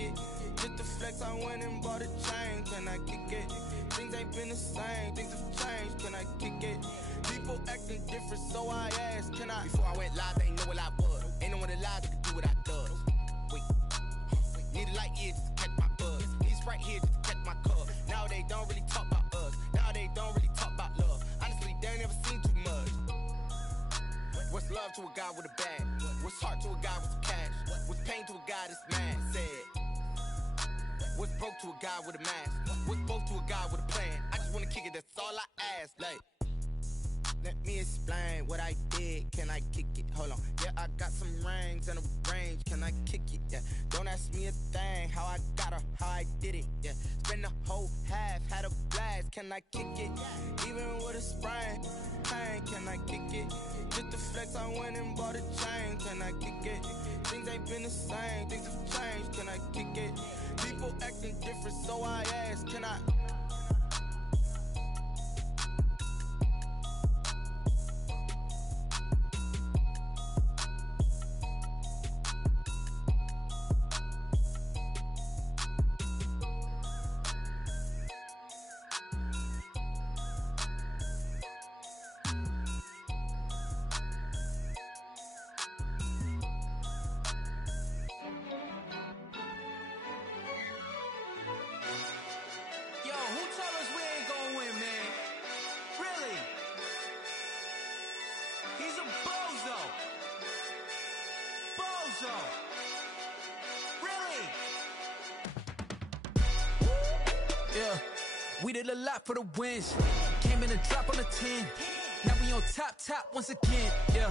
it? Just the flex, I went and bought a chain. Can I kick it? Things ain't been the same, things have changed. Can I kick it? People acting different, so I asked, can I? Before I went live, they ain't know what I was. Ain't no one alive that could do what I does. Wait, need a light here just to catch my buzz. Need Sprite here just to catch my cup. Now they don't really talk about us. Now they don't really talk about love. Honestly, they ain't never seen too much. What's love to a guy with a bag? What's heart to a guy with some cash? What's pain to a guy that's mad? Said. What's broke to a guy with a mask? What's both to a guy with a plan? I just wanna kick it, that's all I ask. Like, let me explain what I did. Can I kick it? Hold on. Yeah, I got some rings and a range. Can I kick it? Yeah. Don't ask me a thing. How I got her, how I did it. Yeah. Spend the whole half, had a blast. Can I kick it? Even with a sprain. Pain, can I kick it? Just the flex, I went and bought a chain. Can I kick it? Things ain't been the same, things have changed. Can I kick it? People acting different, so I asked, can I? We did a lot for the wins. Came in a drop on a 10. Now we on top once again. Yeah.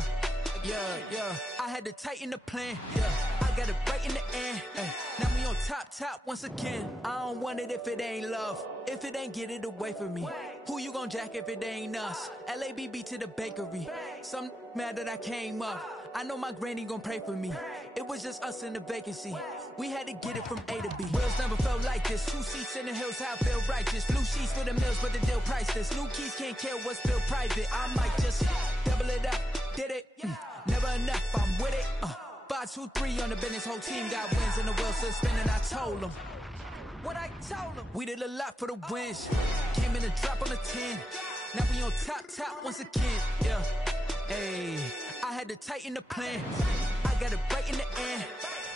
I had to tighten the plan. Yeah. I got it right in the end. Now we on top once again. I don't want it if it ain't love. If it ain't, get it away from me. Who you gon' jack if it ain't us? LABB to the bakery. Some mad that I came up. I know my granny gon' pray for me. It was just us in the vacancy. We had to get it from A to B. Wheels never felt like this. 2 seats in the hills, how I feel righteous. Blue sheets for the mills, but the deal priceless. New keys can't care what's still private. I might just double it up. Did it? Never enough, I'm with it. 5, 2, 3 on the business. Whole team got wins and the wheels still spinning. I told them what I told them. We did a lot for the wins. Came in a drop on a 10. Now we on top once again. Yeah. Hey, I had to tighten the plan. I got it right in the end.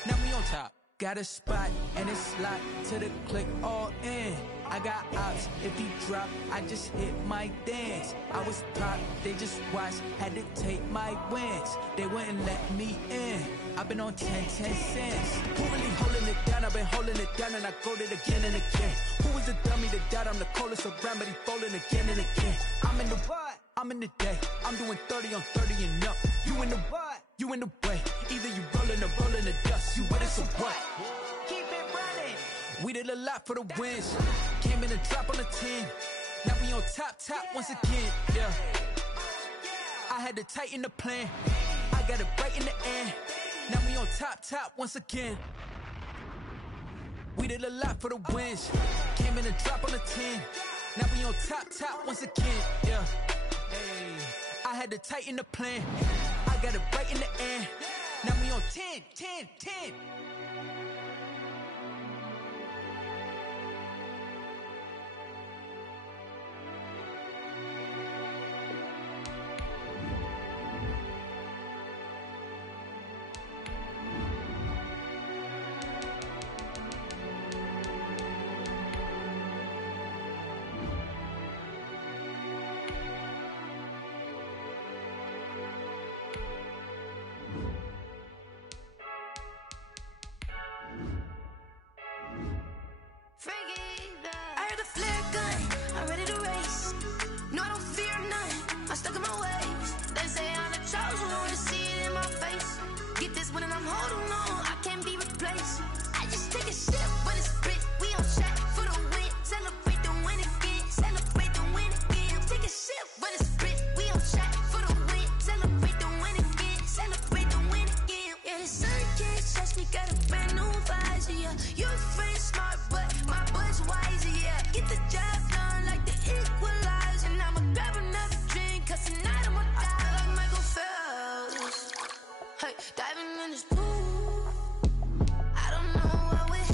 Now we on top. Got a spot and it's locked to the click all in. I got ops, if he drop, I just hit my dance. I was top, they just watched, had to take my wins. They wouldn't let me in. I've been on 10 cents. Who really holding it down? I've been holding it down and I go it again and again. Who was the dummy that doubt I'm the coldest around, but he folding again and again. I'm in the what? I'm in the day. I'm doing 30 on 30 and up. You in the what? You in the way. Either you rolling or rolling the dust. You with us or what? Keep it running. We did a lot for the wins. Came in a drop on a 10. Now we on top once again. Yeah. I had to tighten the plan. I got it right in the end. Now we on top once again. We did a lot for the wins. Came in a drop on a 10. Now we on top once again. Yeah. Hey, I had to tighten the plan. I got it right in the end. Now we on 10. I heard the flare gun, I'm ready to race. No, I don't fear none, I'm stuck in my ways. They say I'm the chosen one, to see it in my face. Get this one and I'm holding on, I can't be replaced. I just take a sip when it's split, we on shot for the win. Celebrate the win again, celebrate the win again. Take a sip when it's split, we on shot for the win. Celebrate the win again, celebrate the win again. Yeah, the sun can't touch me, got a brand new visor, yeah. Your friend smart, but my boy's wiser, yeah. Get the job done like the equalizer. And I'ma grab another drink, cause tonight I'ma die like Michael Phelps. Hey, diving in this pool. I don't know what we're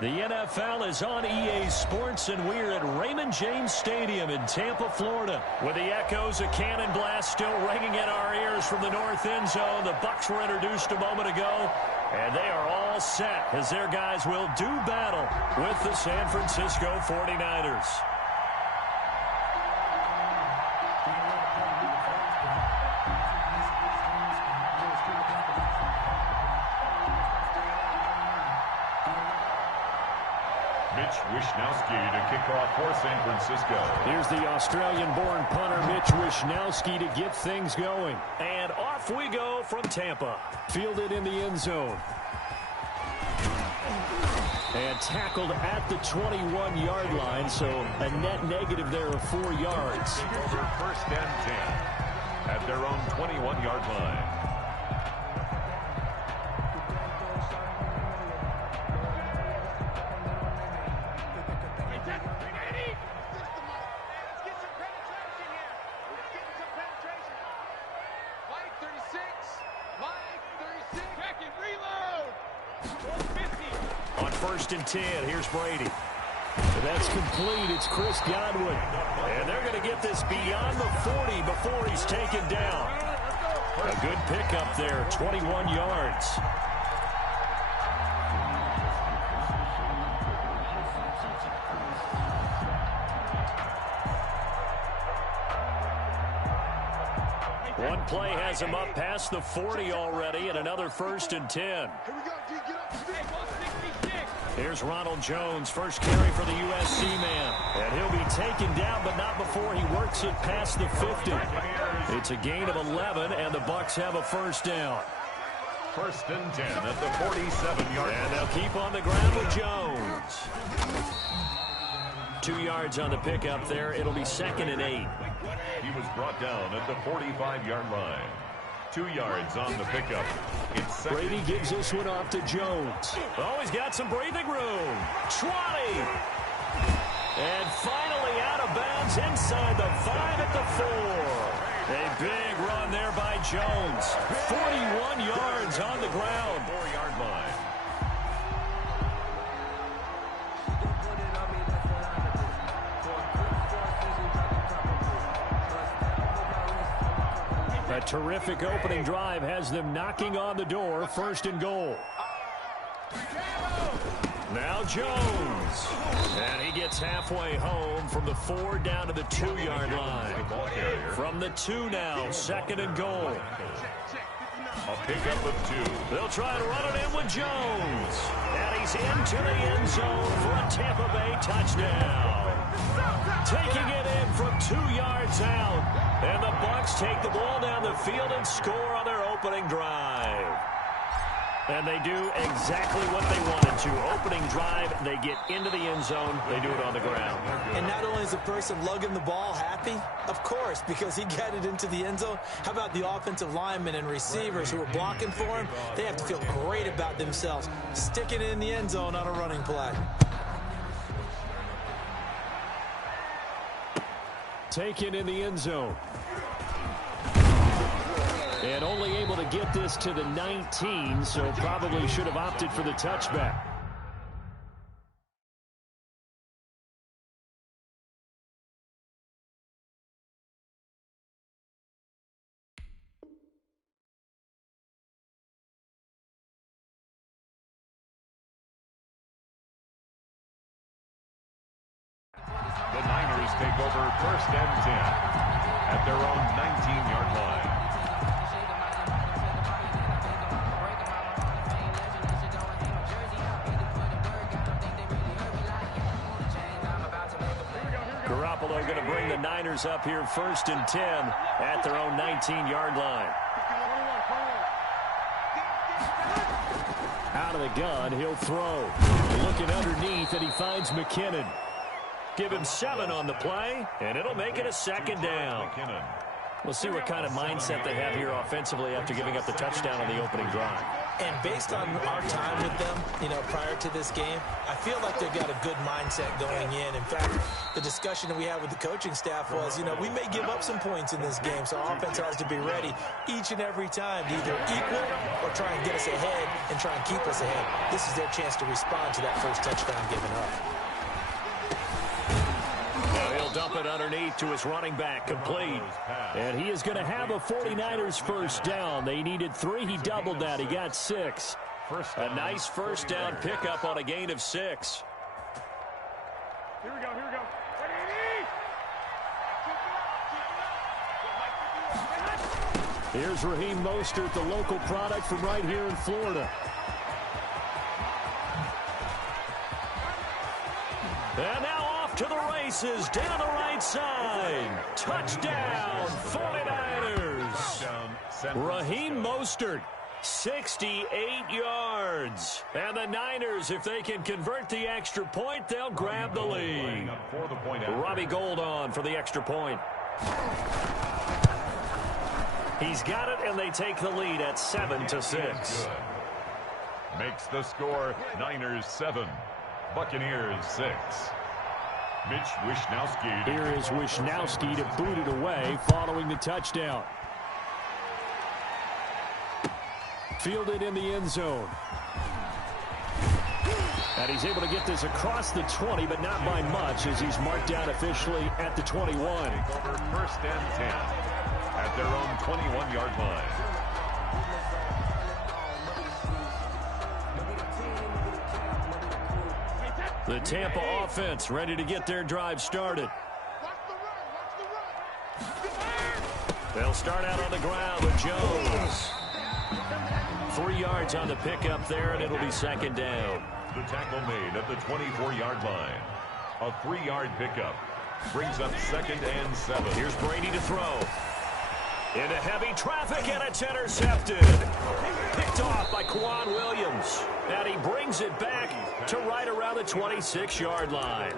The NFL is on EA Sports, and we're at Raymond James Stadium in Tampa, Florida. With the echoes of cannon blast still ringing in our ears from the north end zone. The Bucs were introduced a moment ago, and they are all set as their guys will do battle with the San Francisco 49ers. Mitch Wishnowsky to kick off for San Francisco. Here's the Australian-born punter Mitch Wishnowsky to get things going. And off we go from Tampa. Fielded in the end zone. And tackled at the 21-yard line, so a net negative there of 4 yards. Over 1st and 10 at their own 21-yard line. On 1st and 10, here's Brady. That's complete. It's Chris Godwin. And they're going to get this beyond the 40 before he's taken down. A good pickup there, 21 yards. One play has him up past the 40 already, and another 1st and 10. Here's Ronald Jones, first carry for the USC man. And he'll be taken down, but not before he works it past the 50. It's a gain of 11, and the Bucs have a 1st down. 1st and 10 at the 47-yard line. And they'll keep on the ground with Jones. 2 yards on the pickup there. It'll be 2nd and 8. He was brought down at the 45-yard line. 2 yards on the pickup. It's Brady gives this one off to Jones. Oh, he's got some breathing room. 20. And finally out of bounds inside the 5 at the 4. A big run there by Jones. 41 yards on the ground. 4-yard line. A terrific opening drive has them knocking on the door. 1st and goal. Now Jones. And he gets halfway home from the 4 down to the 2-yard line. From the 2 now, 2nd and goal. A pickup of 2. They'll try to run it in with Jones. And he's into the end zone for a Tampa Bay touchdown. Taking it in from 2 yards out. And the Bucs take the ball down the field and score on their opening drive. And they do exactly what they wanted to. Opening drive, they get into the end zone. They do it on the ground. And not only is the person lugging the ball happy, of course, because he got it into the end zone. How about the offensive linemen and receivers who are blocking for him? They have to feel great about themselves, sticking it in the end zone on a running play. Taken in the end zone. And only able to get this to the 19, so probably should have opted for the touchback. The Niners take over 1st and 10 at their own 19-yard line. Garoppolo going to bring the Niners up here 1st and 10 at their own 19-yard line. Out of the gun, he'll throw. Looking underneath, and he finds McKinnon. Give him 7 on the play, and it'll make it a 2nd down. McKinnon. We'll see what kind of mindset they have here offensively after giving up the touchdown on the opening drive. And based on our time with them, prior to this game, I feel like they've got a good mindset going in. In fact, the discussion that we had with the coaching staff was, we may give up some points in this game, so our offense has to be ready each and every time to either equal or try and get us ahead and try and keep us ahead. This is their chance to respond to that first touchdown given up. He'll dump it underneath to his running back, complete. And he is going to have a 49ers first down. They needed 3. He doubled that. He got 6. A nice first down pickup on a gain of 6. Here we go. Here's Raheem Mostert, the local product from right here in Florida. And now off to the races down the right side. Touchdown, 49ers. Raheem Mostert, 68 yards. And the Niners, if they can convert the extra point, they'll grab the lead. Robbie Gould on for the extra point. He's got it, and they take the lead at 7-6. Makes the score Niners 7. Buccaneers 6. Mitch Wishnowsky. Here is Wishnowsky to boot it away following the touchdown. Fielded in the end zone. And he's able to get this across the 20, but not by much, as he's marked down officially at the 21. Over first and 10 at their own 21-yard line. The Tampa offense ready to get their drive started. They'll start out on the ground with Jones. 3 yards on the pickup there, and it'll be second down. The tackle made at the 24-yard line. A 3-yard pickup brings up 2nd and 7. Here's Brady to throw. Into heavy traffic, and it's intercepted. Picked off by Kwan Williams. And he brings it back to right around the 26-yard line.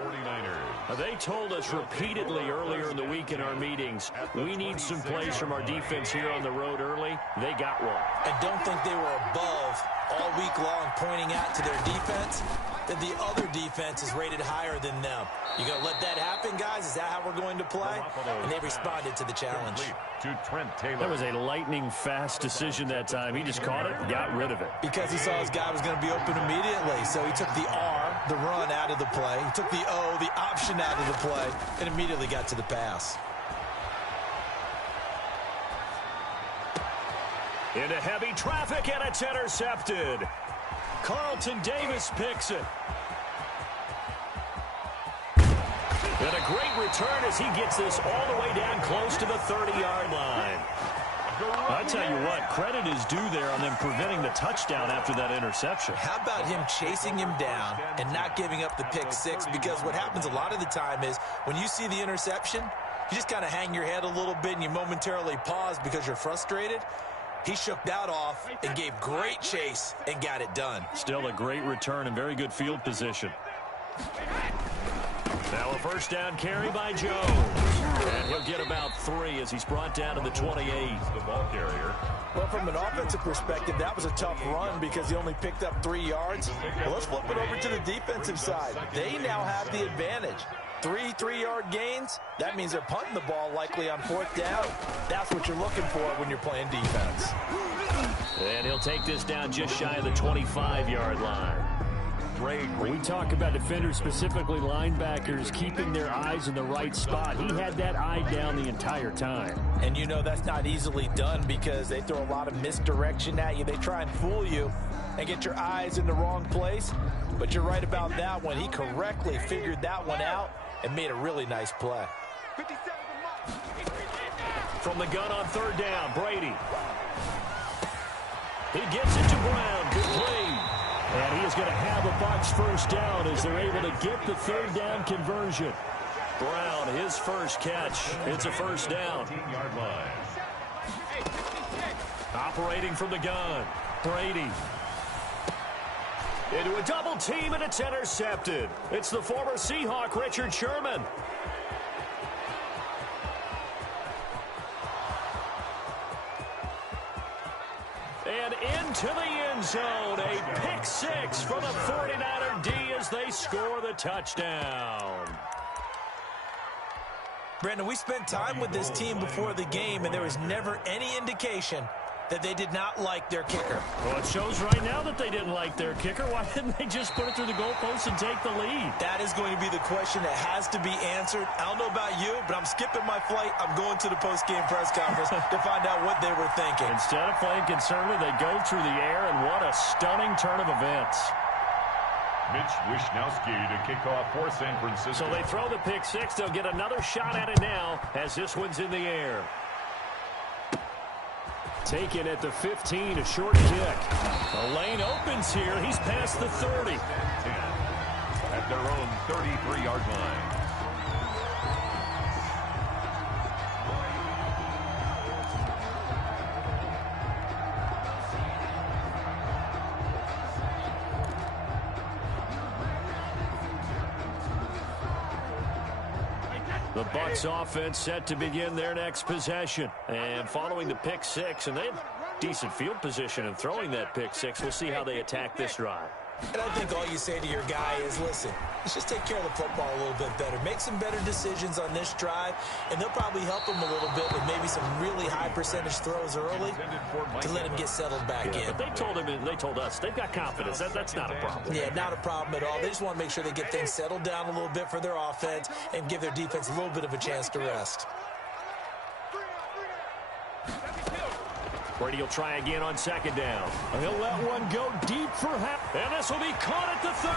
They told us repeatedly earlier in the week in our meetings, we need some plays from our defense here on the road early. They got one. I don't think they were above all week long pointing out to their defense that the other defense is rated higher than them. You going to let that happen, guys? Is that how we're going to play? And they responded to the challenge. To Trent Taylor. That was a lightning-fast decision that time. He just caught it and got rid of it. Because he saw his guy was going to be open immediately. So he took the R, the run, out of the play. He took the O, the option, out of the play, and immediately got to the pass. Into heavy traffic, and it's intercepted. Carlton Davis picks it. And a great return as he gets this all the way down close to the 30-yard line. I tell you what, credit is due there on them preventing the touchdown after that interception. How about him chasing him down and not giving up the pick six? Because what happens a lot of the time is when you see the interception, you just kind of hang your head a little bit and you momentarily pause because you're frustrated. He shook that off and gave great chase and got it done. Still a great return and very good field position. Now a first down carry by Jones. And he'll get about 3 as he's brought down to the 28. The ball carrier. Well, from an offensive perspective, that was a tough run because he only picked up 3 yards. Well, let's flip it over to the defensive side. They now have the advantage. 3 3-yard gains, that means they're punting the ball likely on 4th down. That's what you're looking for when you're playing defense. And he'll take this down just shy of the 25-yard line. We talk about defenders, specifically linebackers, keeping their eyes in the right spot. He had that eye down the entire time. And you know that's not easily done because they throw a lot of misdirection at you. They try and fool you and get your eyes in the wrong place. But you're right about that one. He correctly figured that one out and made a really nice play. From the gun on 3rd down, Brady. He gets it to Brown. Good play. And he is going to have a Bucs first down as they're able to get the 3rd down conversion. Brown, his first catch. It's a first down. Operating from the gun, Brady. Into a double team, and it's intercepted. It's the former Seahawk, Richard Sherman. And into the end zone. A pick six for the 49er D as they score the touchdown. Brandon, we spent time with this team before the game, and there was never any indication that they did not like their kicker. Well, it shows right now that they didn't like their kicker. Why didn't they just put it through the goalpost and take the lead? That is going to be the question that has to be answered. I don't know about you, but I'm skipping my flight. I'm going to the post-game press conference to find out what they were thinking. Instead of playing conservative, they go through the air, and what a stunning turn of events. Mitch Wisnowski to kick off for San Francisco. So they throw the pick six. They'll get another shot at it now as this one's in the air. Taken at the 15, a short kick. The lane opens here. He's past the 30. 10 at their own 33-yard line. The Bucs offense set to begin their next possession. And following the pick six, and they have decent field position in throwing that pick six. We'll see how they attack this drive. And I think all you say to your guy is, listen, let's just take care of the football a little bit better. Make some better decisions on this drive, and they'll probably help him a little bit with maybe some really high percentage throws early to let him get settled back in. But they told him, and they told us, they've got confidence. That's not a problem. Yeah, not a problem at all. They just want to make sure they get things settled down a little bit for their offense and give their defense a little bit of a chance to rest. Brady will try again on second down. He'll let one go deep for half. And this will be caught at the 30.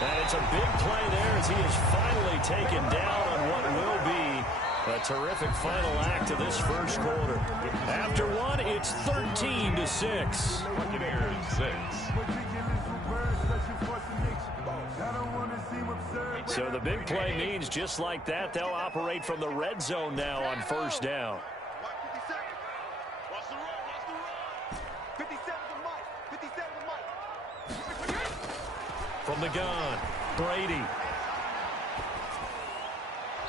And it's a big play there as he is finally taken down on what will be a terrific final act of this first quarter. After one, it's 13-6. Buccaneers 6. So the big play means just like that, they'll operate from the red zone now on first down. From the gun, Brady.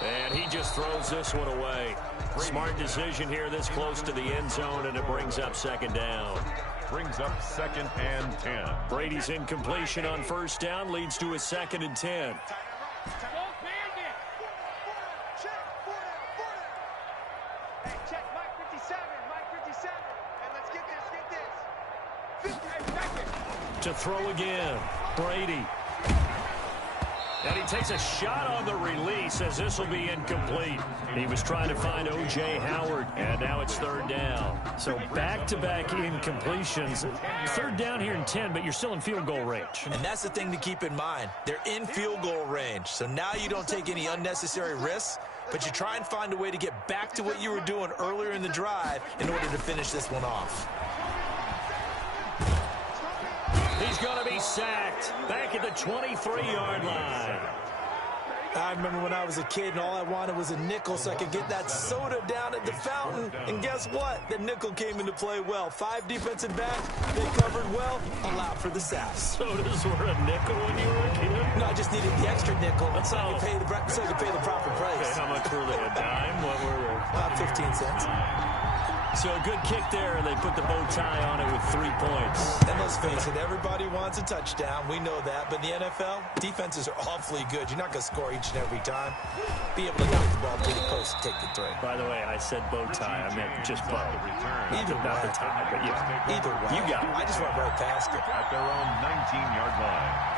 And he just throws this one away. Smart decision here this close to the end zone, and it brings up second down. Brings up 2nd and 10. Brady's incompletion on first down leads to a 2nd and 10. To throw again, Brady. And he takes a shot on the release as this will be incomplete. He was trying to find O.J. Howard, and now it's third down. So back-to-back incompletions. Third down here in 10, but you're still in field goal range. And that's the thing to keep in mind. They're in field goal range. So now you don't take any unnecessary risks, but you try and find a way to get back to what you were doing earlier in the drive in order to finish this one off. He's going to be sacked back at the 23-yard line. I remember when I was a kid and all I wanted was a nickel so I could get that soda down at the fountain. And guess what? The nickel came into play well. 5 defensive backs, they covered well, allowed for the sacks. Sodas were a nickel when you were a kid? No, I just needed the extra nickel so I could pay the proper price. Okay, how much were they? A dime? What were they? 15 cents. So a good kick there, and they put the bow tie on it with 3 points. And let's face it, everybody wants a touchdown. We know that. But in the NFL, defenses are awfully good. You're not going to score each and every time. Be able to get the ball to the post and take the throw. By the way, I said bow tie. I meant just bow. Either way. Not the tie, but yeah. Either way. You got it. I just went right past it. At their own 19-yard line.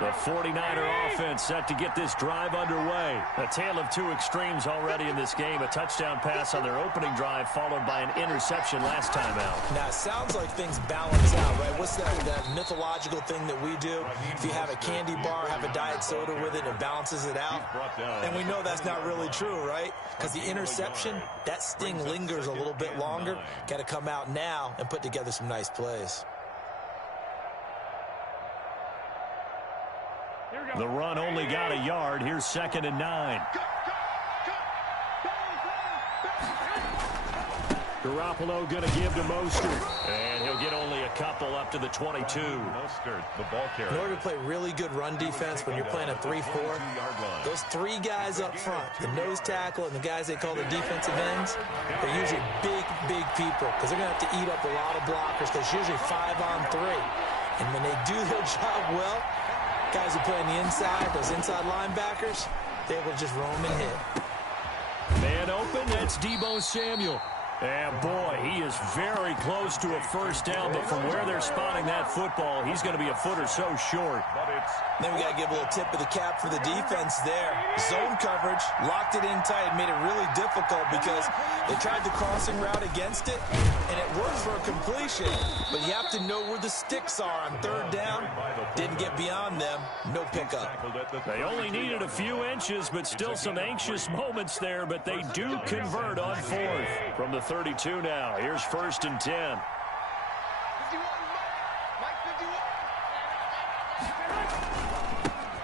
The 49er offense set to get this drive underway. A tale of two extremes already in this game. A touchdown pass on their opening drive followed by an interception last time out. Now, it sounds like things balance out, right? What's that mythological thing that we do? If you have a candy bar, have a diet soda with it, it balances it out. And we know that's not really true, right? Because the interception, that sting lingers a little bit longer. Got to come out now and put together some nice plays. The run only got a yard. Here's 2nd and 9. Garoppolo going to give to Mostert. And he'll get only a couple up to the 22. Mostert, the ball carrier. In order to play really good run defense when you're playing a 3-4, those three guys up front, the nose tackle and the guys they call the defensive ends, they're usually big people because they're going to have to eat up a lot of blockers because it's usually 5-on-3. And when they do their job well, guys who play on the inside, those inside linebackers, they're able to just roam and hit. Man open, that's Deebo Samuel. And boy, he is very close to a first down, but from where they're spotting that football, he's going to be a foot or so short. Then we got to give a little tip of the cap for the defense there. Zone coverage, locked it in tight, made it really difficult because they tried the crossing route against it, and it worked for a completion, but you have to know where the sticks are on third down. Didn't get beyond them, no pickup. They only needed a few inches, but still some anxious moments there, but they do convert on fourth. From the 32 now, here's 1st and 10.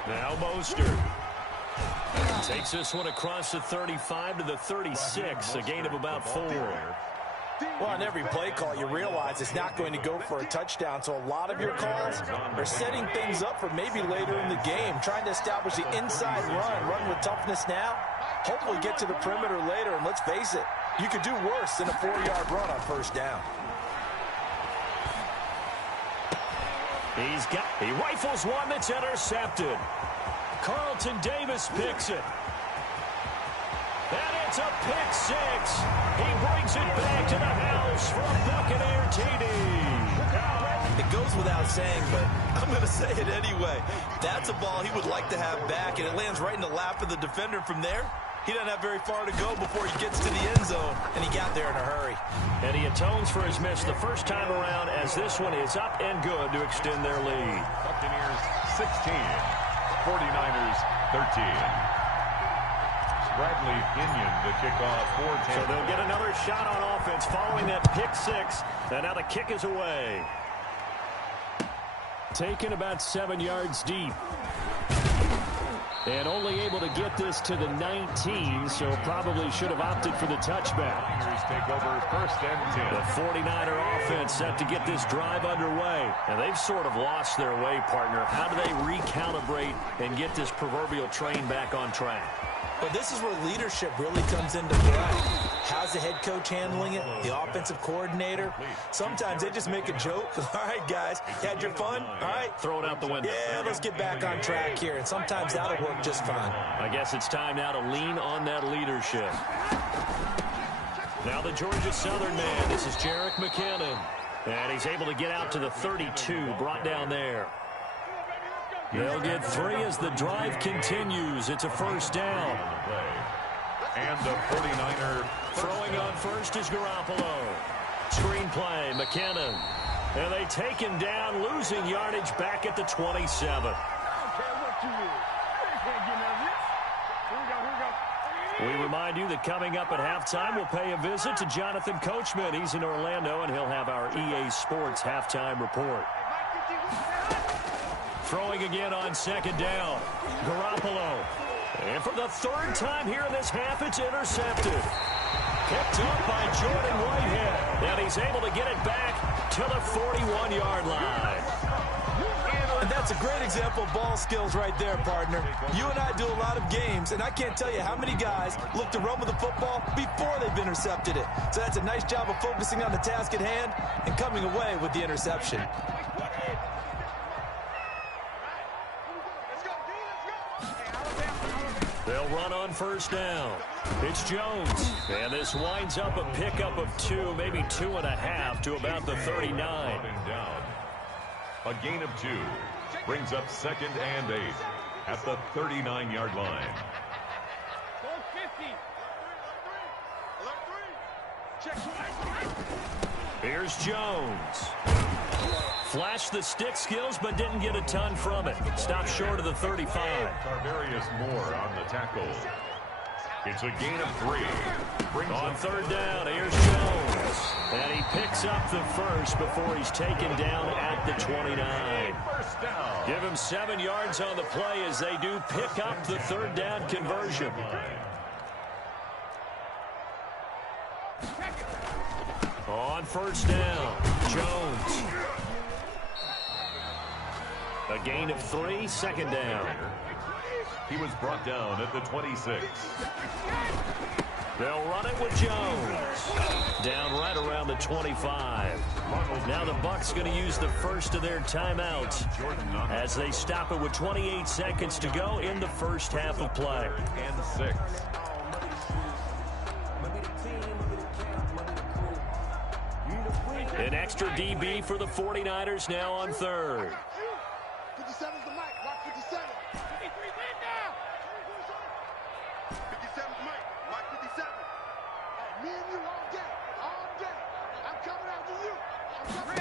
Now Mostert takes this one across the 35 to the 36, a gain of about 4. Well, on every play call, you realize it's not going to go for a touchdown, so a lot of your calls are setting things up for maybe later in the game, trying to establish the inside run with toughness now, hopefully get to the perimeter later, and let's face it, you could do worse than a 4-yard run on first down. He rifles one that's intercepted. Carlton Davis picks it. And it's a pick six. He brings it back to the house for a Buccaneer TD. It goes without saying, but I'm going to say it anyway. That's a ball he would like to have back, and it lands right in the lap of the defender from there. He doesn't have very far to go before he gets to the end zone, and he got there in a hurry. And he atones for his miss the first time around as this one is up and good to extend their lead. Buccaneers 16, 49ers 13. Bradley Pinion, the kickoff for Tampa. So they'll get another shot on offense following that pick six, and now the kick is away. Taken about 7 yards deep. And only able to get this to the 19, so probably should have opted for the touchback. Take over 1st and 10. The 49er offense set to get this drive underway. And they've sort of lost their way, partner. How do they recalibrate and get this proverbial train back on track? But this is where leadership really comes into play. How's the head coach handling it? The offensive coordinator? Sometimes they just make a joke. All right, guys, you had your fun? All right. Throw it out the window. Yeah, let's get back on track here. And sometimes that'll work just fine. I guess it's time now to lean on that leadership. Now the Georgia Southern man. This is Jerick McKinnon. And he's able to get out to the 32, brought down there. They'll get 3 as the drive continues. It's a first down. And the 49er throwing on first is Garoppolo. Screenplay, McKinnon. And they take him down, losing yardage back at the 27. We remind you that coming up at halftime, we'll pay a visit to Jonathan Coachman. He's in Orlando, and he'll have our EA Sports halftime report. Throwing again on second down. Garoppolo. And for the 3rd time here in this half, it's intercepted. Picked up by Jordan Whitehead. And he's able to get it back to the 41-yard line. And that's a great example of ball skills right there, partner. You and I do a lot of games, and I can't tell you how many guys look to run with the football before they've intercepted it. So that's a nice job of focusing on the task at hand and coming away with the interception. They'll run on first down. It's Jones. And this winds up a pickup of 2, maybe 2.5 to about the 39. A gain of 2 brings up 2nd and 8 at the 39-yard line. Here's Jones. Flashed the stick skills, but didn't get a ton from it. Stopped short of the 35. Tarvarius Moore on the tackle. It's a gain of 3. On third down, here's Jones. And he picks up the first before he's taken down at the 29. First down. Give him 7 yards on the play as they do pick up the third down conversion. On first down, Jones. A gain of 3, second down. He was brought down at the 26. They'll run it with Jones. Down right around the 25. Now the Bucs going to use the first of their timeouts as they stop it with 28 seconds to go in the first half of play. And 6. An extra DB for the 49ers now on third. 57's the mic. Mark 57. 53 win now. 57's mic. Mark 57. Hey, me and you all day. All day. I'm coming after you. I'm coming.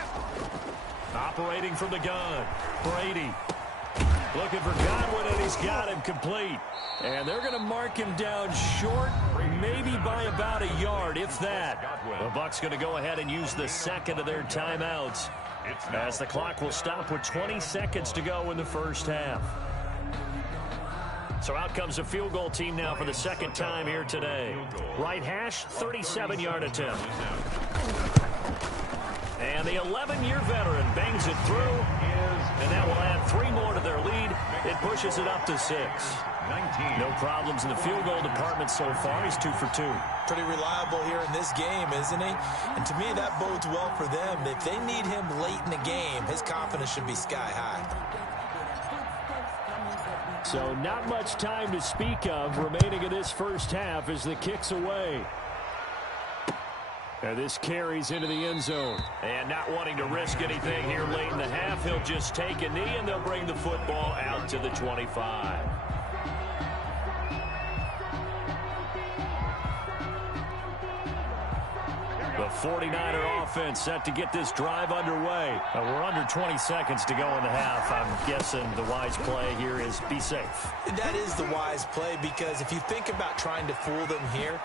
Operating from the gun, Brady. Looking for Godwin, and he's got him complete. And they're going to mark him down short, maybe by about a yard, if that. The Bucs going to go ahead and use the second of their timeouts as the clock will stop with 20 seconds to go in the first half. So out comes a field goal team now for the second time here today. Right hash, 37-yard attempt. And the 11-year veteran bangs it through, and that will add 3 more to their lead. It pushes it up to 6. 19. No problems in the field goal department so far. He's 2 for 2. Pretty reliable here in this game, isn't he? And to me, that bodes well for them. If they need him late in the game, his confidence should be sky high. So not much time to speak of remaining in this first half as the kick's away. And this carries into the end zone. And not wanting to risk anything here late in the half, he'll just take a knee, and they'll bring the football out to the 25. The 49er offense set to get this drive underway. We're under 20 seconds to go in the half. I'm guessing the wise play here is be safe. That is the wise play, because if you think about trying to fool them here,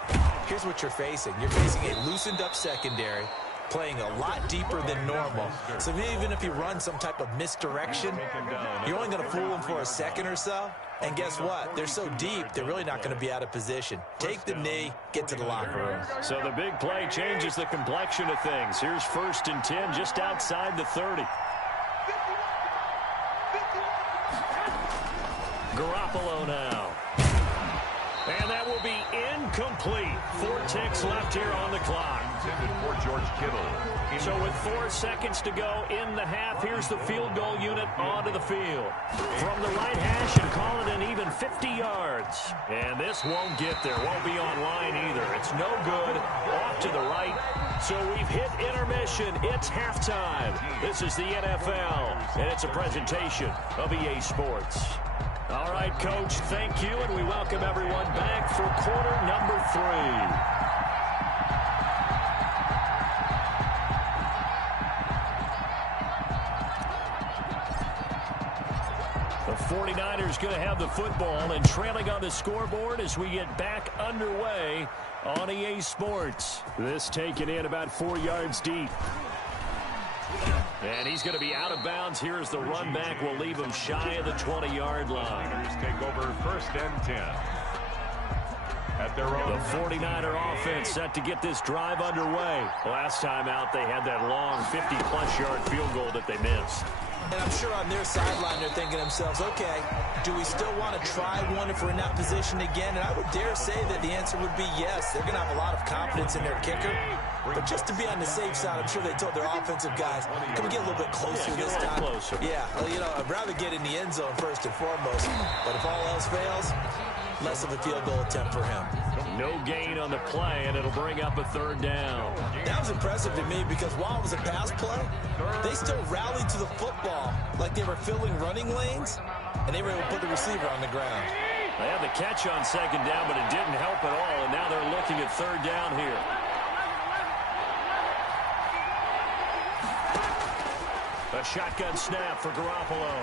here's what you're facing. You're facing a loosened up secondary, playing a lot deeper than normal. So even if you run some type of misdirection, you're only going to fool them for a second or so. And guess what? They're so deep, they're really not going to be out of position. Take the knee, get to the locker room. So the big play changes the complexion of things. Here's 1st and 10 just outside the 30. Garoppolo now. And that will be incomplete. 4 ticks left here on the clock. Intended for George Kittle. So with 4 seconds to go in the half, here's the field goal unit onto the field. From the right hash, and call it an even 50 yards. And this won't get there. Won't be online either. It's no good. Off to the right. So we've hit intermission. It's halftime. This is the NFL, and it's a presentation of EA Sports. All right, Coach, thank you, and we welcome everyone back for quarter number 3. The 49ers going to have the football and trailing on the scoreboard as we get back underway on EA Sports. This taken in about 4 yards deep. And he's going to be out of bounds. Here as the run back will leave him shy of the 20-yard line. Take over 1st and 10. At their own. The 49er offense set to get this drive underway. Last time out, they had that long 50-plus yard field goal that they missed. And I'm sure on their sideline they're thinking to themselves, okay, do we still want to try one if we're in that position again? And I would dare say that the answer would be yes. They're going to have a lot of confidence in their kicker. But just to be on the safe side, I'm sure they told their offensive guys, can we get a little bit closer this time? Closer. Yeah, well, you know, I'd rather get in the end zone first and foremost. But if all else fails, less of a field goal attempt for him. No gain on the play, and it'll bring up a 3rd down. That was impressive to me because while it was a pass play, they still rallied to the football like they were filling running lanes, and they were able to put the receiver on the ground. They had the catch on 2nd down, but it didn't help at all, and now they're looking at 3rd down here. A shotgun snap for Garoppolo.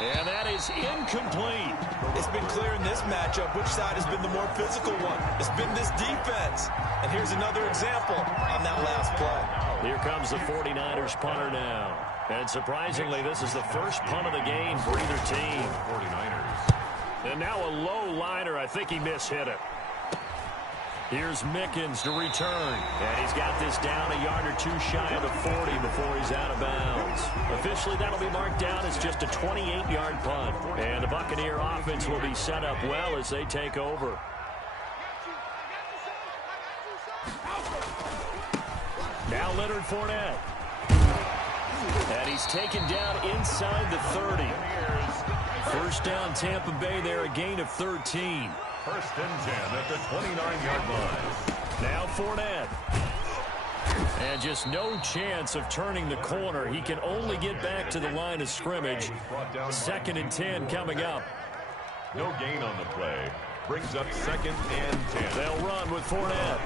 And that is incomplete. It's been clear in this matchup which side has been the more physical one. It's been this defense. And here's another example on that last play. Here comes the 49ers punter now. And surprisingly, this is the first punt of the game for either team. 49ers. And now a low liner. I think he mishit it. Here's Mickens to return. And he's got this down a yard or two shy of the 40 before he's out of bounds. Officially, that'll be marked down as just a 28-yard punt. And the Buccaneer offense will be set up well as they take over. Now Leonard Fournette. And he's taken down inside the 30. First down Tampa Bay there, a gain of 13. First and 10 at the 29-yard line. Now Fournette. And just no chance of turning the corner. He can only get back to the line of scrimmage. Second and 10 coming up. No gain on the play. Brings up second and 10. They'll run with Fournette.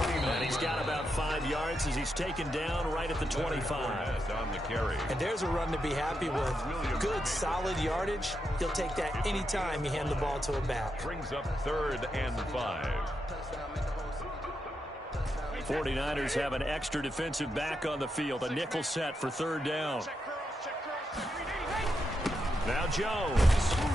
And he's got about 5 yards as he's taken down right at the 25. On the carry. And there's a run to be happy with. Good, solid yardage. He'll take that anytime you hand the ball to a back. Brings up third and 5. 49ers have an extra defensive back on the field. A nickel set for third down. Now Jones.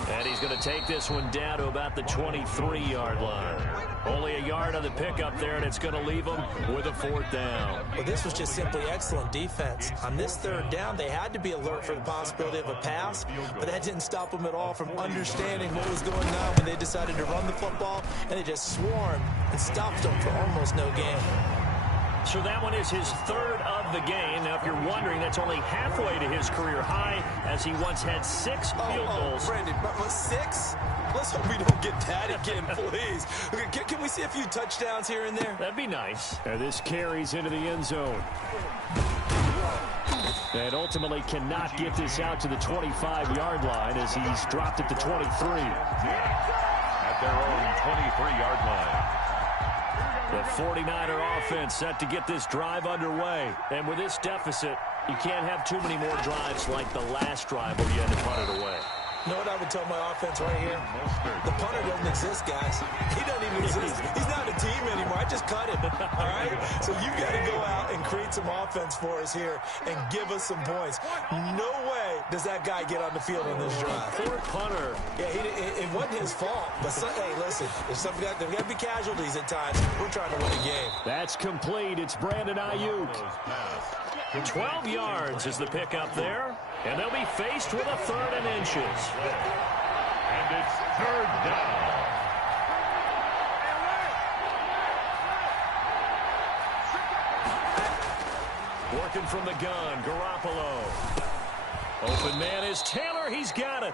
And he's going to take this one down to about the 23-yard line. Only a yard on the pickup there, and it's going to leave him with a fourth down. Well, this was just simply excellent defense. On this third down, they had to be alert for the possibility of a pass, but that didn't stop them at all from understanding what was going on when they decided to run the football, and they just swarmed and stopped them for almost no gain. So that one is his third of the game. Now, if you're wondering, that's only halfway to his career high, as he once had 6 field goals. Brandon, 6? Let's hope we don't get that again, please. Can we see a few touchdowns here and there? That'd be nice. And this carries into the end zone. And ultimately cannot get this out to the 25-yard line as he's dropped it to 23. At their own 23-yard line. The 49er offense set to get this drive underway. And with this deficit, you can't have too many more drives like the last drive where you had to punt it away. You know what I would tell my offense right here? The punter doesn't exist, guys. He doesn't even exist. He's not a team anymore. I just cut him, all right? So you got to go out and create some offense for us here and give us some points. No way does that guy get on the field on this drive. Poor punter. Yeah, it wasn't his fault. But, hey, listen, there's got to be casualties at times. We're trying to win a game. That's complete. It's Brandon Ayuk. 12 yards is the pickup there. And they'll be faced with a third and inches. And it's third down. Working from the gun, Garoppolo. Open man is Taylor. He's got it.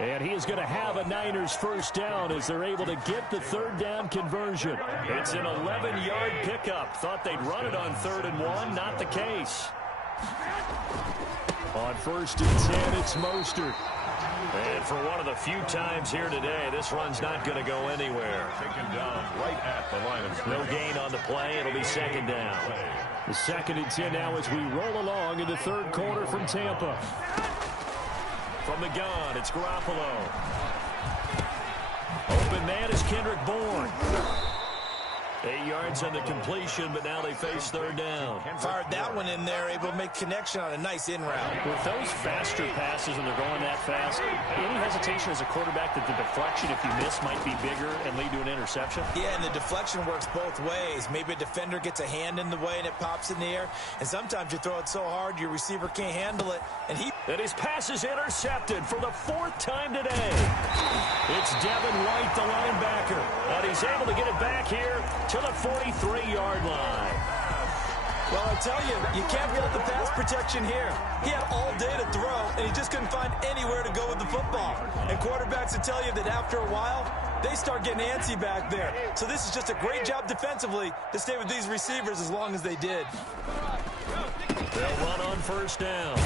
And he is going to have a Niners first down as they're able to get the third down conversion. It's an 11-yard pickup. Thought they'd run it on 3rd and 1. Not the case. On 1st and 10, it's Mostert. And for one of the few times here today, this run's not going to go anywhere. Taken down right at the line of scrimmage. No gain on the play. It'll be second down. The 2nd and 10 now as we roll along in the third quarter from Tampa. From the gun, it's Garoppolo. Open man is Kendrick Bourne. 8 yards on the completion, but now they face third down. Fired that one in there, able to make connection on a nice in route. With those faster passes when they're going that fast, any hesitation as a quarterback that the deflection, if you miss, might be bigger and lead to an interception? Yeah, and the deflection works both ways. Maybe a defender gets a hand in the way and it pops in the air. And sometimes you throw it so hard your receiver can't handle it. And his pass is intercepted for the 4th time today. It's Devin White, the linebacker. And he's able to get it back here to the 43-yard line. Well, I tell you, you can't fault the pass protection here. He had all day to throw, and he just couldn't find anywhere to go with the football. And quarterbacks will tell you that after a while, they start getting antsy back there. So this is just a great job defensively to stay with these receivers as long as they did. They'll run on first down.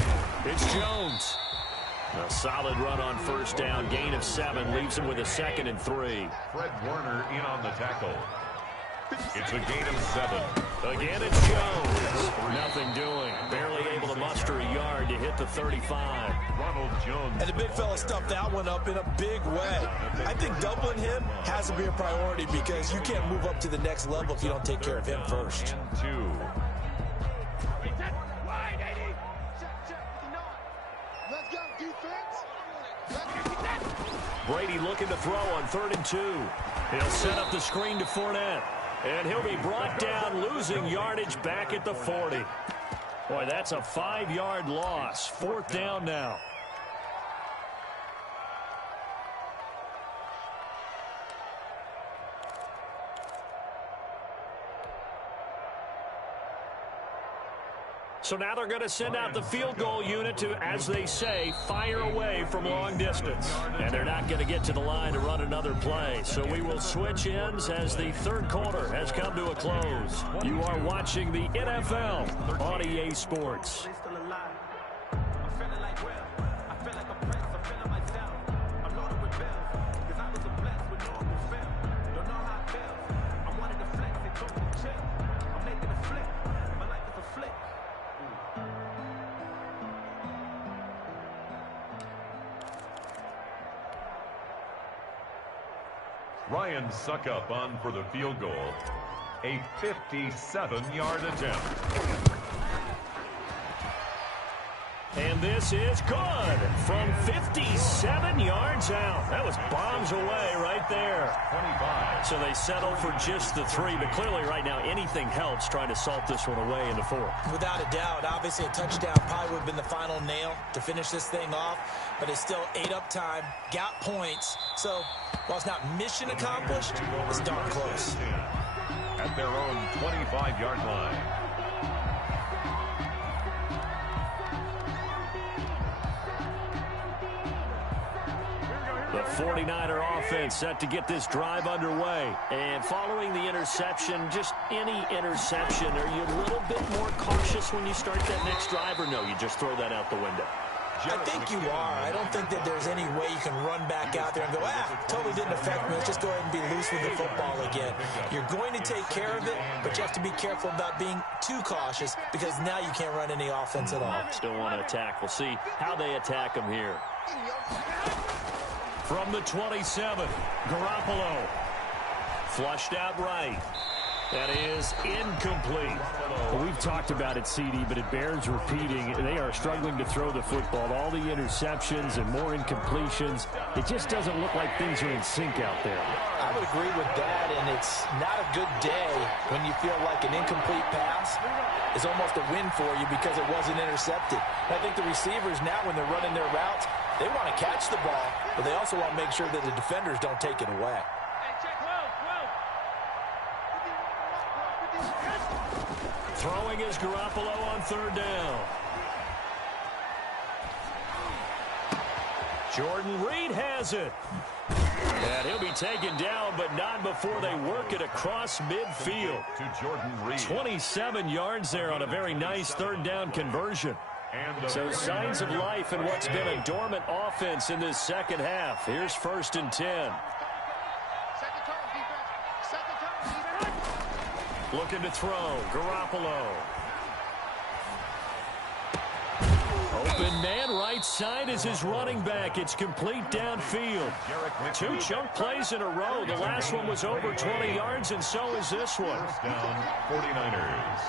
It's Jones. A solid run on first down. Gain of 7 leaves him with a 2nd and 3. Fred Warner in on the tackle. It's a gain of 7. Again, it's Jones. Nothing doing. Barely able to muster a yard to hit the 35. Ronald Jones. And the big fella stuffed that one up in a big way. I think doubling him has to be a priority because you can't move up to the next level if you don't take care of him first. And 2. Brady looking to throw on 3rd and 2. He'll set up the screen to Fournette. And he'll be brought down, losing yardage back at the 40. Boy, that's a 5-yard loss. 4th down now. So now they're going to send out the field goal unit to, as they say, fire away from long distance. And they're not going to get to the line to run another play. So we will switch ends as the 3rd quarter has come to a close. You are watching the NFL on EA Sports. Ryan Suckup on for the field goal. A 57-yard attempt. And this is good from 57 yards out. That was bombs away right there. 25. So they settle for just the 3, but clearly right now anything helps trying to salt this one away in the 4th. Without a doubt, obviously a touchdown probably would have been the final nail to finish this thing off, but it's still 8 up time, got points. So while it's not mission accomplished, it's darn close. At their own 25-yard line. The 49er offense set to get this drive underway. And following the interception, just any interception, are you a little bit more cautious when you start that next drive, or no, you just throw that out the window? I think you are. I don't think that there's any way you can run back out there and go, totally didn't affect me. Let's just go ahead and be loose with the football again. You're going to take care of it, but you have to be careful about being too cautious because now you can't run any offense at all. Still want to attack. We'll see how they attack them here. From the 27, Garoppolo. Flushed out right. That is incomplete. Well, we've talked about it, CD, but it bears repeating. They are struggling to throw the football. All the interceptions and more incompletions. It just doesn't look like things are in sync out there. I would agree with that, and it's not a good day when you feel like an incomplete pass is almost a win for you because it wasn't intercepted. And I think the receivers now, when they're running their routes, they want to catch the ball, but they also want to make sure that the defenders don't take it away. Throwing is Garoppolo on 3rd down. Jordan Reed has it. And he'll be taken down, but not before they work it across midfield. To Jordan Reed. 27 yards there on a very nice 3rd down conversion. So signs of life in what's been a dormant offense in this 2nd half. Here's 1st and 10. Looking to throw. Garoppolo. Open man right side is his running back. It's complete downfield. 2 chunk plays in a row. The last one was over 20 yards, and so is this one. First down, 49ers.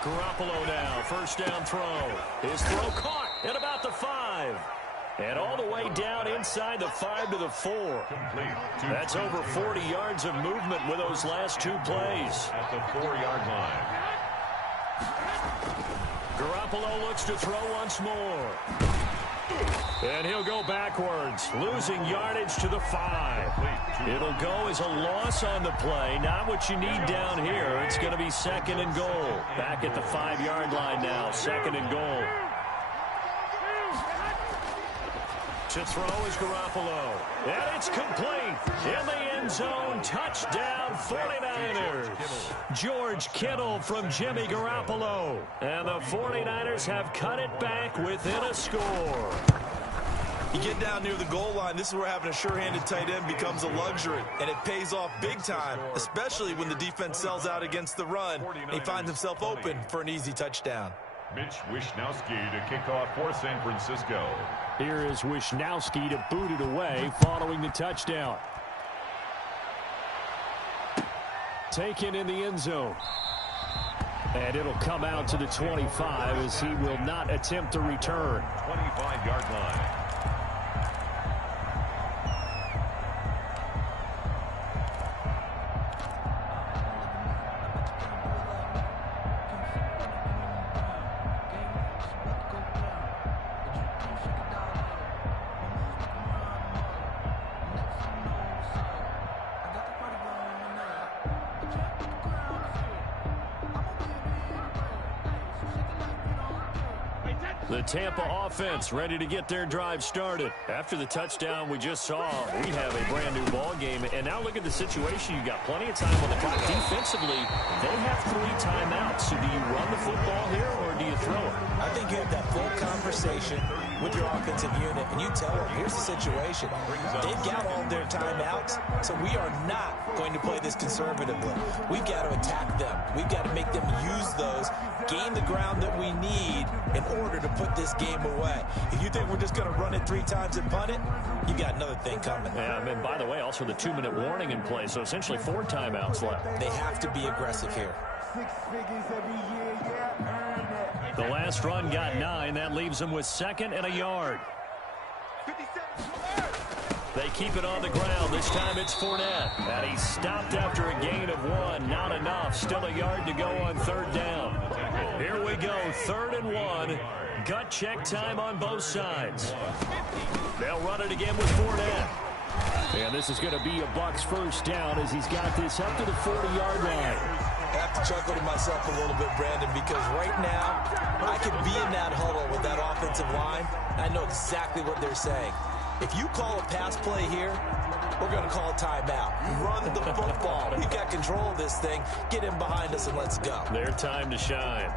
Garoppolo now. 1st down throw. His throw caught at about the 5. And all the way down inside the 5 to the 4. That's over 40 yards of movement with those last 2 plays. At the 4-yard line. Garoppolo looks to throw once more. And he'll go backwards, losing yardage to the 5. It'll go as a loss on the play. Not what you need down here. It's going to be 2nd and goal. Back at the 5-yard line now. 2nd and goal. To throw is Garoppolo. And it's complete. In the end zone. Touchdown 49ers. George Kittle from Jimmy Garoppolo. And the 49ers have cut it back within a score. You get down near the goal line, this is where having a sure-handed tight end becomes a luxury, and it pays off big time, especially when the defense sells out against the run, and he finds himself open for an easy touchdown. Mitch Wishnowski to kick off for San Francisco. Here is Wishnowski to boot it away following the touchdown. Taken in the end zone. And it'll come out to the 25 as he will not attempt to return. 25-yard line. The Tampa offense ready to get their drive started. After the touchdown we just saw, we have a brand-new ball game. And now look at the situation. You've got plenty of time on the clock. Defensively, they have 3 timeouts. So do you run the football here or do you throw it? I think you have that full conversation with your offensive unit, and you tell them, here's the situation. They've got all their timeouts, so we are not going to play this conservatively. We've got to attack them. We've got to make them use those, gain the ground that we need in order to put this game away. If you think we're just going to run it 3 times and punt it, you got another thing coming. Yeah, and by the way, also the 2-minute warning in play, so essentially 4 timeouts left. They have to be aggressive here. 6 figures every year, yeah, earn it. The last run got 9. That leaves them with 2nd and a yard. 57. They keep it on the ground. This time it's Fournette. And he's stopped after a gain of 1. Not enough. Still a yard to go on 3rd down. Here we go. 3rd and 1. Gut check time on both sides. They'll run it again with Fournette. And this is going to be a Bucs first down as he's got this up to the 40-yard line. I have to chuckle to myself a little bit, Brandon, because right now I could be in that huddle with that offensive line. I know exactly what they're saying. If you call a pass play here, we're going to call a timeout. Run the football. We've got control of this thing. Get in behind us and let's go. Their time to shine.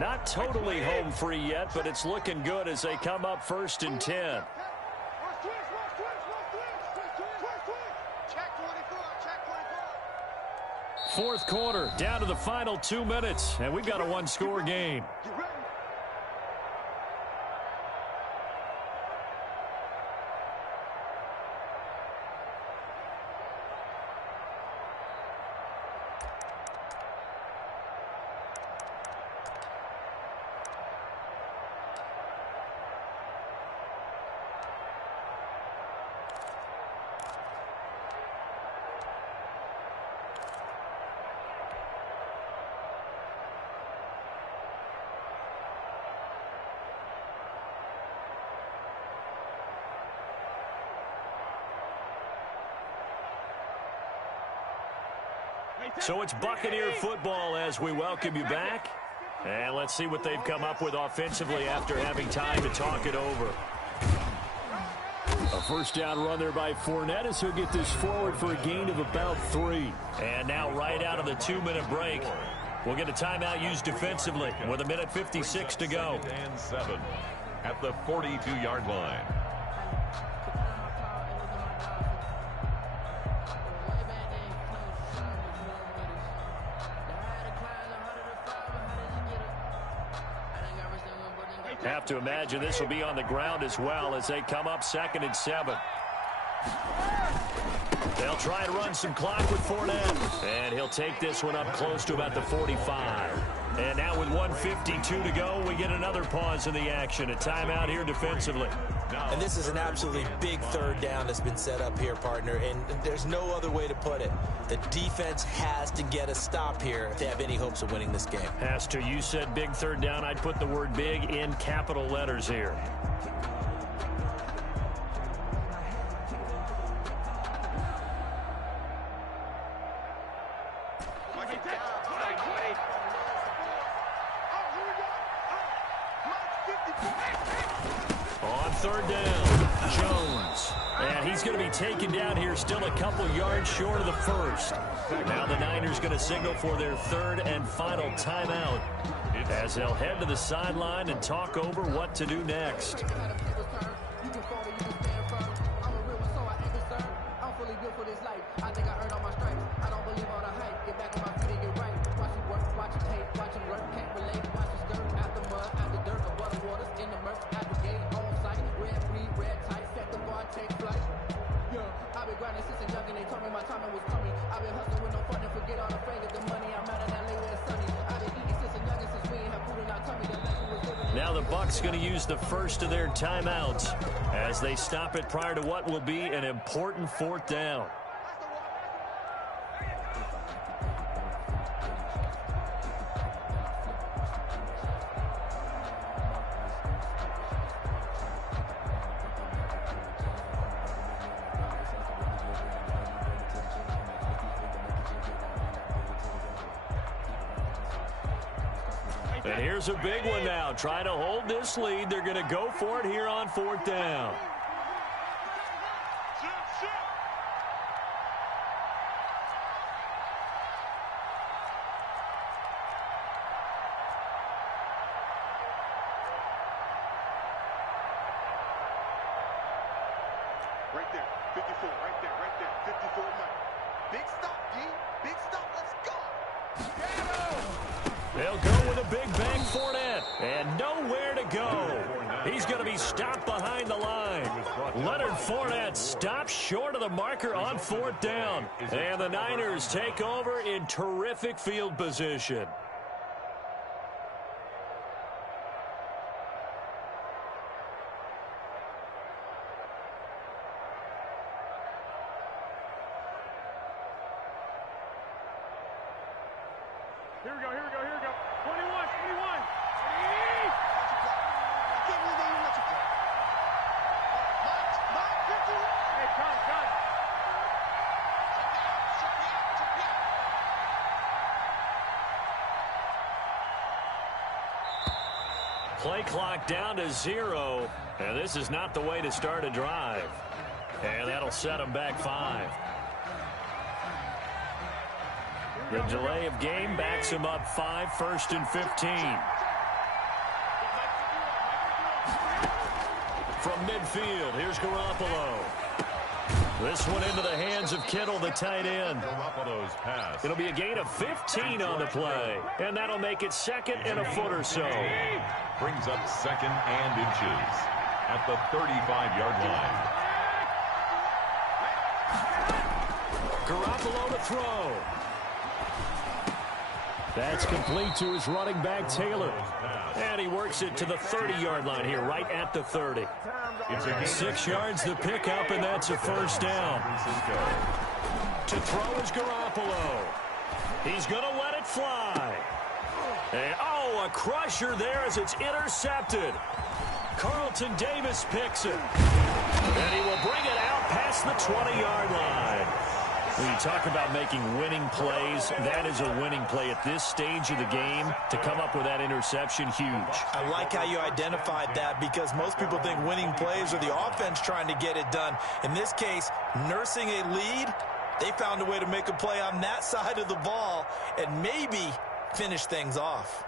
Not totally home free yet, but it's looking good as they come up 1st and 10. Fourth quarter, down to the final 2 minutes, and we've got a 1-score game. So it's Buccaneer football as we welcome you back. And let's see what they've come up with offensively after having time to talk it over. A first down run there by Fournette as he'll get this forward for a gain of about 3. And now right out of the 2-minute break, we'll get a timeout used defensively with 1:56 to go. And 7 at the 42-yard line. Have to imagine this will be on the ground as well as they come up 2nd and 7. They'll try and run some clock with Fournette. And he'll take this one up close to about the 45. And now with 1:52 to go, we get another pause in the action. A timeout here defensively. And this is an absolutely big 3rd down that's been set up here, partner. And there's no other way to put it. The defense has to get a stop here if they have any hopes of winning this game. Has to. You said big 3rd down. I'd put the word big in capital letters here. On 3rd down, Jones. And he's going to be taken down here still a couple yards short of the 1st. Now the Niners going to signal for their 3rd and final timeout as they'll head to the sideline and talk over what to do next. Now the Bucs going to use the first of their timeouts as they stop it prior to what will be an important 4th down. And here's a big one now. Trying to hold this lead. They're going to go for it here on 4th down. Right there, 54, right there, 54 now. Big stop, D. Big stop, let's go. They'll go with a big bang Fournette, and nowhere to go. He's going to be stopped behind the line. Leonard Fournette stops short of the marker on 4th down. And the Niners take over in terrific field position. Here we go, here we go, here we go. 21, 21. I can't believe they even let you play. Mike, 50. Hey, come. Play clock down to 0, and this is not the way to start a drive. And that'll set them back 5. The delay of game backs him up 5, 1st and 15. From midfield, here's Garoppolo. This one into the hands of Kittle, the tight end. Garoppolo's pass. It'll be a gain of 15 on the play, and that'll make it 2nd and a foot or so. Brings up 2nd and inches at the 35-yard line. Garoppolo to throw. That's complete to his running back, Taylor. And he works it to the 30-yard line here, right at the 30. 6 yards the pickup, and that's a 1st down. To throw is Garoppolo. He's going to let it fly. And, a crusher there as it's intercepted. Carlton Davis picks it. And he will bring it out past the 20-yard line. When you talk about making winning plays, that is a winning play at this stage of the game. To come up with that interception, huge. I like how you identified that, because most people think winning plays are the offense trying to get it done. In this case, nursing a lead, they found a way to make a play on that side of the ball and maybe finish things off.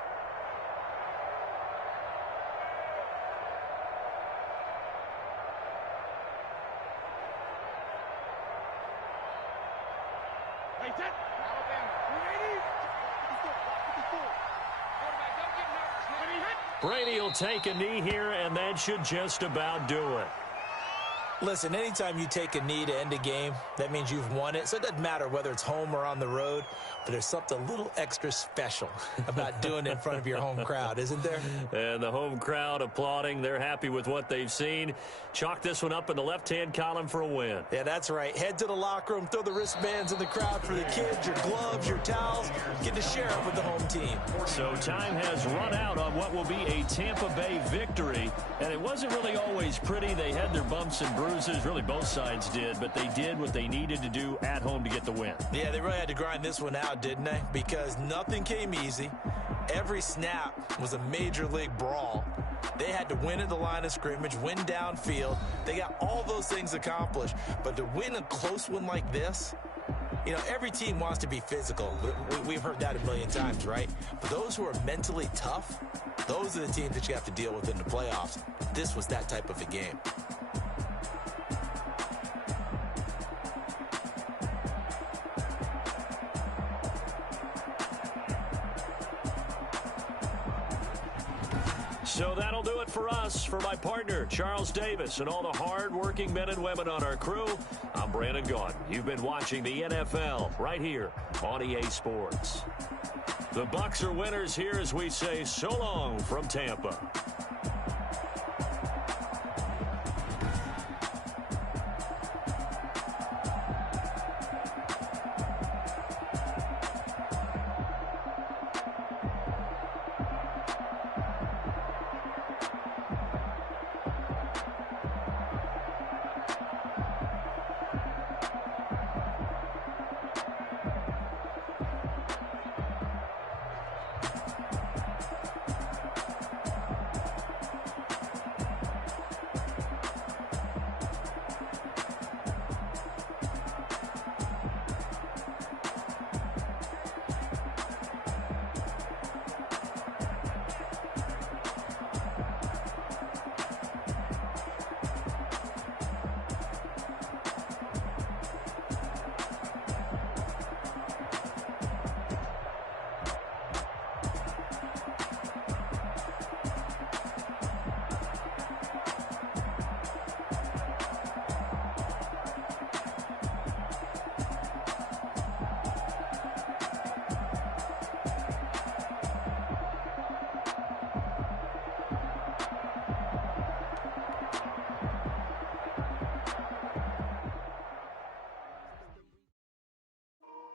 Brady will take a knee here, and that should just about do it. Listen, anytime you take a knee to end a game, that means you've won it. So it doesn't matter whether it's home or on the road, but there's something a little extra special about doing it in front of your home crowd, isn't there? And the home crowd applauding. They're happy with what they've seen. Chalk this one up in the left-hand column for a win. Yeah, that's right. Head to the locker room, throw the wristbands in the crowd for the kids, your gloves, your towels. Get to share it with the home team. So time has run out on what will be a Tampa Bay victory. And it wasn't really always pretty. They had their bumps and bruises. Really, both sides did. But they did what they needed to do at home to get the win. Yeah, they really had to grind this one out, didn't they? Because nothing came easy. Every snap was a major league brawl. They had to win at the line of scrimmage, win downfield. They got all those things accomplished. But to win a close one like this, you know, every team wants to be physical. We've heard that a million times, right? But those who are mentally tough, those are the teams that you have to deal with in the playoffs. This was that type of a game. So that'll do it for us. For my partner, Charles Davis, and all the hard-working men and women on our crew, I'm Brandon Gaughan. You've been watching the NFL right here on EA Sports. The Bucs are winners here as we say so long from Tampa.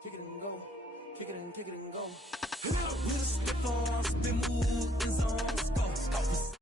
kick it and go, kick it and go. Hit it with a stiff arm, spin move, and zone, go.